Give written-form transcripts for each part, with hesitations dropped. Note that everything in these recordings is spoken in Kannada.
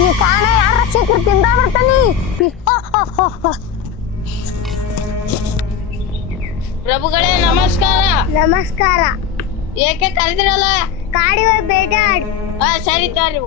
ಈ ಕಾಣ ಯಾರ ಸಿಕ್ಕರು ತಿಂದ ಬರ್ತಾನಿ. ಪ್ರಭುಗಳೇ ನಮಸ್ಕಾರ. ನಮಸ್ಕಾರ. ಏಕೆ ಕರೆದಿರಲ್ಲ? ಕಾಡಿ ಹೋಗಿ ಬೇಟೆ ಆಡಿ. ಸರಿ ತಾರಿ.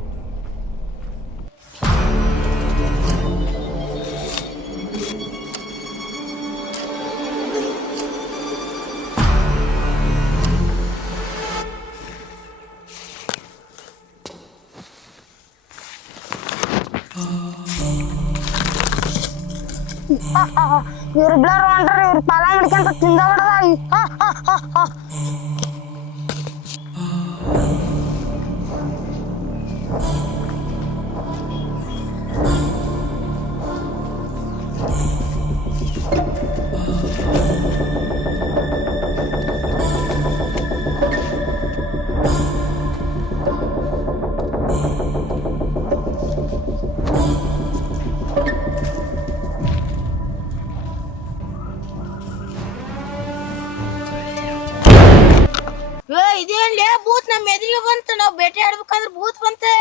ಇವ್ರು ಬ್ಲರ್ ಹೊಂಟ್ರಿ, ಇವ್ರು ಪಾಲ ಮಾಡ್ಕೊಂತ ತಿಂದ ಬಿಡದ. ಇದೇನ್ಲೇ ಭೂತ್ ನಮ್ಮ ಎದುರಿಗೆ ಬಂತು. ನಾವು ಬೇಟೆ ಆಡ್ಬೇಕಾದ್ರೆ ಭೂತ್ ಬಂತೆ.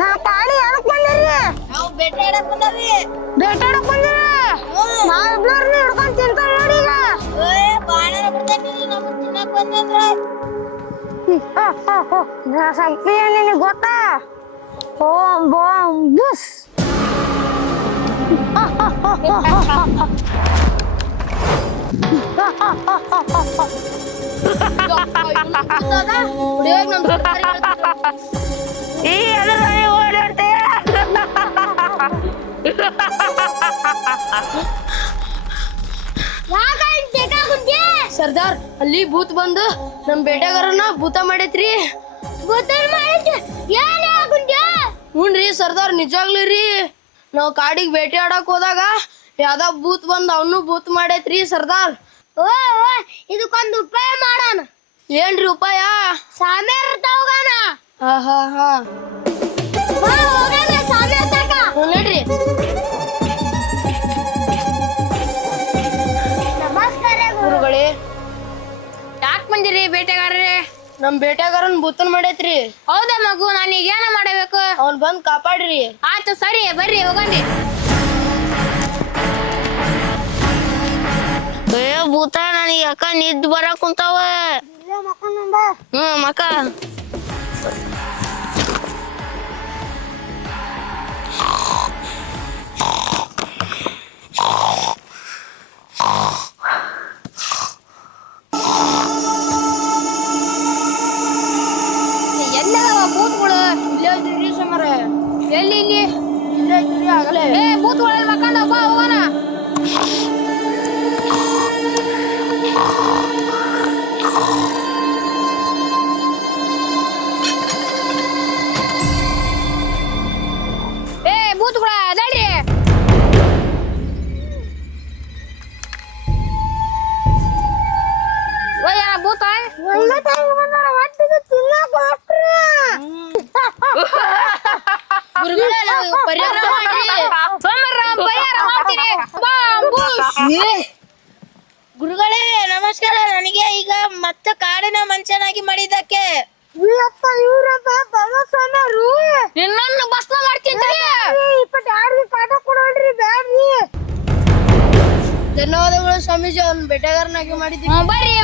ನಾ ಕಾಡಿ ಯಾರಕ್ ಬಂದಿರಿ? ನಾವು ಬೇಟೆ ಆಡಕ್ ಬಂದವಿ. ಬೇಟೆ ಆಡಕ್ ಬಂದಿರಿ? ನಾವ್ ಬ್ಲರ್ನ ಹಿಡ್ಕೊಂಡ್ ತಿಂತ ನೋಡಿ ಈಗ. ಬಾಣನ ಬಿಡ್ತಾನೆ ನಮ್ಮ ತಿನ್ನಕ್ ಬಂದಂದ್ರ. ಸಂಪಿ ನಿನಗೆ ಗೊತ್ತಾ? ಓಂ ಬೋಂ ಬುಸ್. ಸರ್ದಾರ್, ಅಲ್ಲಿ ಭೂತ್ ಬಂದು ನಮ್ ಬೇಟೆಗಾರನ ಭೂತ ಮಾಡೈತ್ರಿ. ಹ್ಞೂನ್ರಿ ಸರ್ದಾರ್, ನಿಜಾಗ್ಲಿ ರೀ. ನಾವ್ ಕಾಡಿಗೆ ಬೇಟೆ ಆಡಕ್ ಹೋದಾಗ ಯಾವ್ದೋ ಭೂತ್ ಬಂದ್ ಅವನು ಭೂತ್ ಮಾಡೈತ್ರಿ ಸರ್ದಾರ್. ಇದಕ್ಕೊಂದು ಉಪಾಯ ಮಾಡೋಣ. ಏನ್ರಿ ಉಪಾಯ? ಸಾಮ್ಯಾರ ತಗೋಣ. ಹಾ ನೋಡ್ರಿ. ನಮಸ್ಕಾರ ಗುರುಗಳೇ. ಯಾಕೆ ಬಂದಿರಿ ಬೇಟೆಗಾರರೇ? ನಮ್ ಬೇಟೆಗಾರನ್ ಭೂತನ್ ಮಾಡೈತ್ರಿ. ಹೌದಾ ಮಗು, ನಾನು ಈಗ ಏನ ಮಾಡಬೇಕು? ಅವ್ನ್ ಬಂದ್ ಕಾಪಾಡ್ರಿ. ಆಯ್ತು ಸರಿ, ಬರ್ರಿ ಹೋಗಣ್ರಿ. ಭೂತ ನನಗೆ ಯಾಕ ನಿದ್ ಬರಕ್ ಕುಂತಾವ. ಮಕ್ಕ ಎಲ್ಲದವ ಭೂತ್ಗಳು? ಇಲ್ಲೇ ಸಮರ. ಎಲ್ಲಿ ಇಲ್ಲಿ? ಇಲ್ಲೇ ಆಗಲೇ. ಭೂತ್ಗಳಲ್ಲಿ ಮಕ್ಕಂಡ ಬಾ ಹೋಗೋಣ. ಭೂತ್ಗಳ ಅದಾಡ್ರಿ. ಭೂತ ಪರಿಹಾರ ಮಾಡ್ರಿ. ಗುರುಗಳೇ ನಮಸ್ಕಾರ. ನನಗೆ ಈಗ ಮತ್ತೆ ಕಾಡಿನ ಮನುಷ್ಯನಾಗಿ ಮಾಡಿದ್ದಕ್ಕೆ ನಿನ್ನನ್ನು ಭಸ್ಮ ಮಾಡ್ತಿದ್ರಿ. ಧನ್ಯವಾದಗಳು ಸ್ವಾಮೀಜಿ. ಅವ್ನ ಬೇಟೆಗಾರನಾಗಿ ಮಾಡಿದ್ದೀವಿ. ಬರ್ರಿ